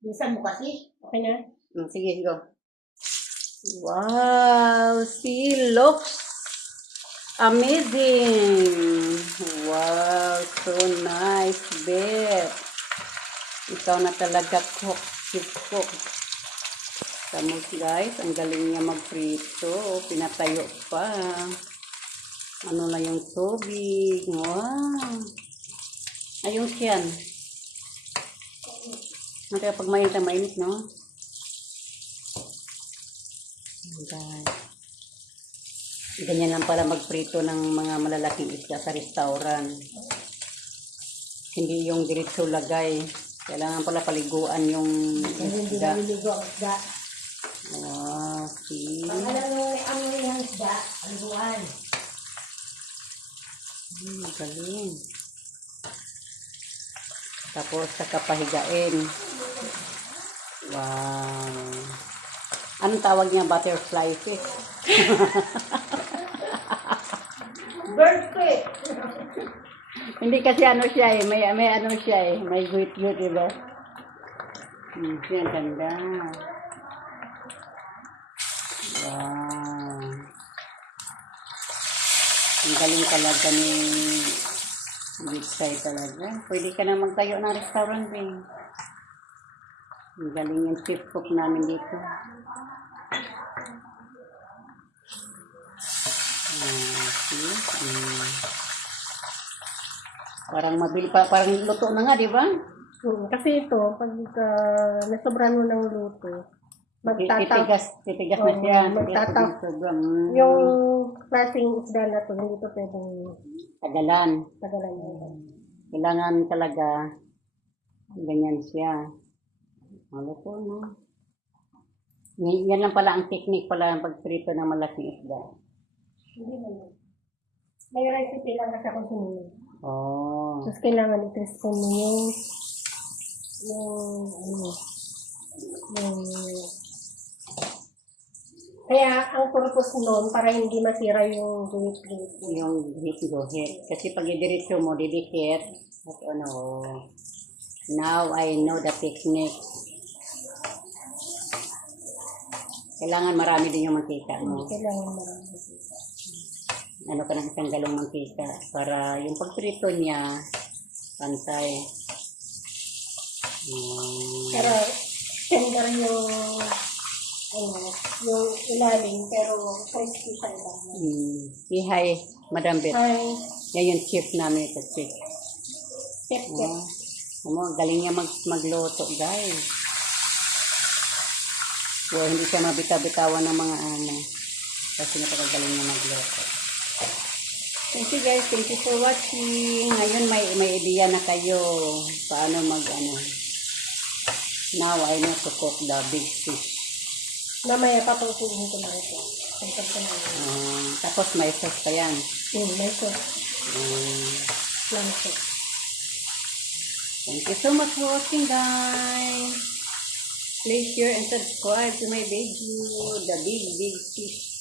Bilisan mo kasi. Okay na? Sige, go. Wow, see, looks amazing. Wow, so nice, Beth. Ikaw na talaga cook, chief cook. Tama guys, ang galing niya magprito. Pinatayo pa. Ano na yung tubig. Wow. Ayun siyan. Kaya pag mainit na mainit, no? Guys. Ganyan lang pala magprito ng mga malalaking isda sa restaurant. Hindi yung diretso lagay. Kailangan pala paliguan yung Hindi isda. naliligo ang isda. Wow, see? Ang alam mo, ang yung isda, aliguan. Galing. Tapos saka pahigain. Wow. Anong tawag niya? Butterfly fish. Bird fish. Hindi kasi ano siya eh. May ano siya eh. May guhit-guhit, diba? Siya, ganda. Wow. Ang galing talaga ni Bitsay talaga. Pwede ka na magtayo ng restaurant eh. Ang galing yung chef cook namin dito. See? Parang mabili pa, parang luto na nga, di ba? Kasi ito, pag nasobran mo ng luto, Titigas na siya. Sobrang, yung klaseng isda na to, hindi to pwedeng tagalan. tagalan mo. Kailangan talaga ganyan siya. Ano po, no? Yan lang pala ang technique pala ng pagprito ng malaking isda. Hindi naman. May recipe lang kasi ako sumunod. Oh. Tapos kailangan i-test mo yung kaya ang purpose noon para hindi masira yung guhit-guhit. Yung guhit. Kasi pag idiretso mo, didikit. At ano, now I know the technique. Kailangan marami din yung mantika mo. Kailangan marami. Ano ka ng isang galong mantika para yung pagprito niya pantay. Pero tender yung yung ilalim pero crispy sa ilalim. Hi, Madam Beth. Hi. Yan yung chef namin ito, chef. Chef. Galing niya magluto, guys. So, hindi siya mabitaw-bitawan ng mga ano. Kasi napakagaling niya magluto. Thank you guys. Thank you for watching. Ngayon may idea na kayo paano Now I know to cook the big fish. Mamaya papakuhin ko lang ito. Tapos may sauce pa yan. May sauce. Lang sauce. Thank you so much for watching, guys. Please share and subscribe to my video, The Big Fish.